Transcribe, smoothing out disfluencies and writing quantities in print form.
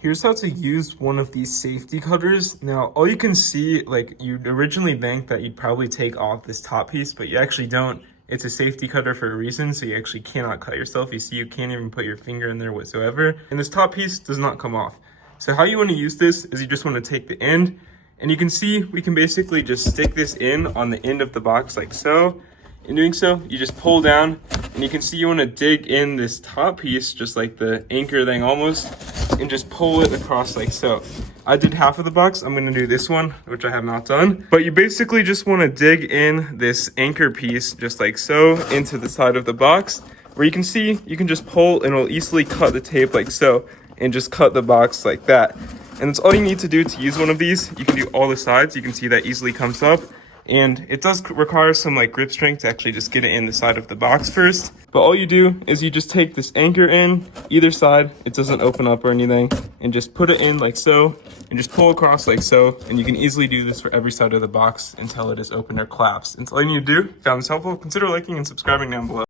Here's how to use one of these safety cutters. Now, all you can see, like, you'd originally think that you'd probably take off this top piece, but you actually don't. It's a safety cutter for a reason, so you actually cannot cut yourself. You see, you can't even put your finger in there whatsoever. And this top piece does not come off. So how you want to use this is you just want to take the end, and you can see we can basically just stick this in on the end of the box like so. In doing so, you just pull down, and you can see you want to dig in this top piece, just like the anchor thing almost, and just pull it across like so. I did half of the box. I'm going to do this one, which I have not done. But you basically just want to dig in this anchor piece, just like so, into the side of the box, where you can see you can just pull and it'll easily cut the tape like so, and just cut the box like that. And that's all you need to do to use one of these. You can do all the sides. You can see that easily comes up. And it does require some like grip strength to actually just get it in the side of the box first. But all you do is you just take this anchor in either side. It doesn't open up or anything. And just put it in like so. And just pull across like so. And you can easily do this for every side of the box until it is open or collapsed. And that's all you need to do. If you found this helpful, consider liking and subscribing down below.